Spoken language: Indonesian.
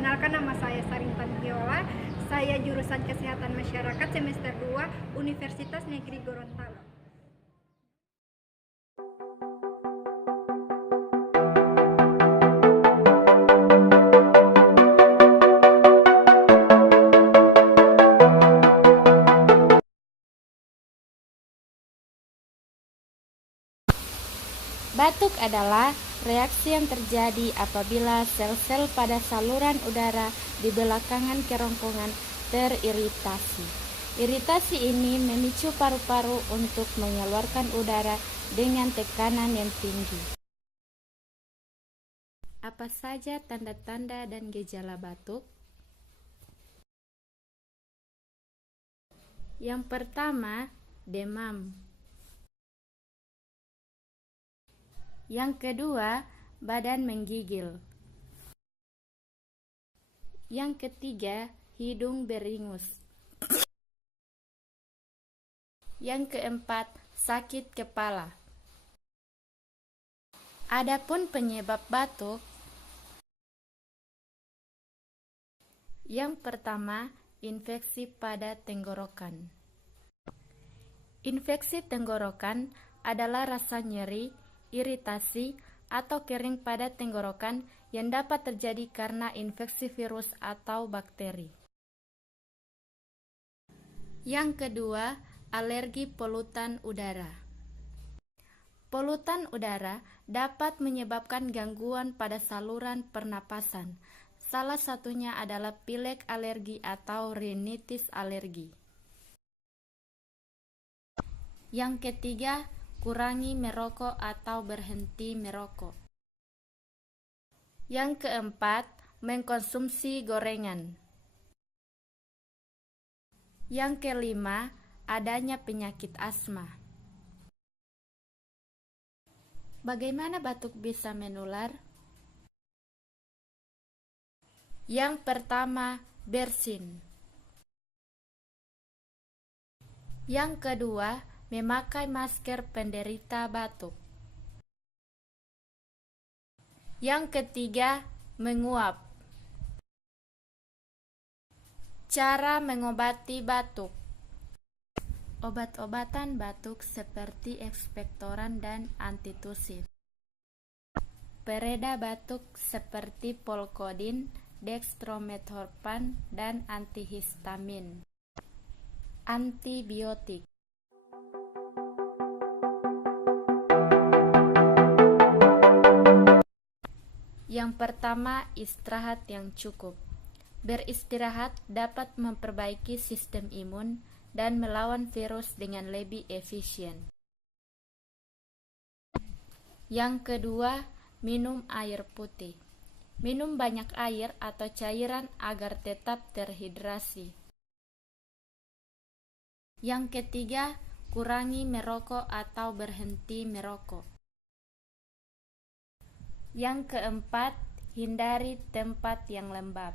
Perkenalkan, nama saya Sarintan Viola. Saya jurusan Kesehatan Masyarakat semester 2 Universitas Negeri Gorontalo. Batuk adalah reaksi yang terjadi apabila sel-sel pada saluran udara di belakangan kerongkongan teriritasi. Iritasi ini memicu paru-paru untuk mengeluarkan udara dengan tekanan yang tinggi. Apa saja tanda-tanda dan gejala batuk? Yang pertama, demam. Yang kedua, badan menggigil. Yang ketiga, hidung beringus. Yang keempat, sakit kepala. Adapun penyebab batuk, yang pertama, infeksi pada tenggorokan. Infeksi tenggorokan adalah rasa nyeri, iritasi, atau kering pada tenggorokan yang dapat terjadi karena infeksi virus atau bakteri. Yang kedua, alergi polutan udara. Polutan udara dapat menyebabkan gangguan pada saluran pernapasan. Salah satunya adalah pilek alergi atau rinitis alergi. Yang ketiga, kurangi merokok atau berhenti merokok. Yang keempat, mengkonsumsi gorengan. Yang kelima, adanya penyakit asma. Bagaimana batuk bisa menular? Yang pertama, bersin. Yang kedua, memakai masker penderita batuk. Yang ketiga, menguap. Cara mengobati batuk. Obat-obatan batuk seperti ekspektoran dan antitusif. Pereda batuk seperti polkodin, dextromethorphan, dan antihistamin. Antibiotik. Yang pertama, istirahat yang cukup. Beristirahat dapat memperbaiki sistem imun dan melawan virus dengan lebih efisien. Yang kedua, minum air putih. Minum banyak air atau cairan agar tetap terhidrasi. Yang ketiga, kurangi merokok atau berhenti merokok. Yang keempat, hindari tempat yang lembab.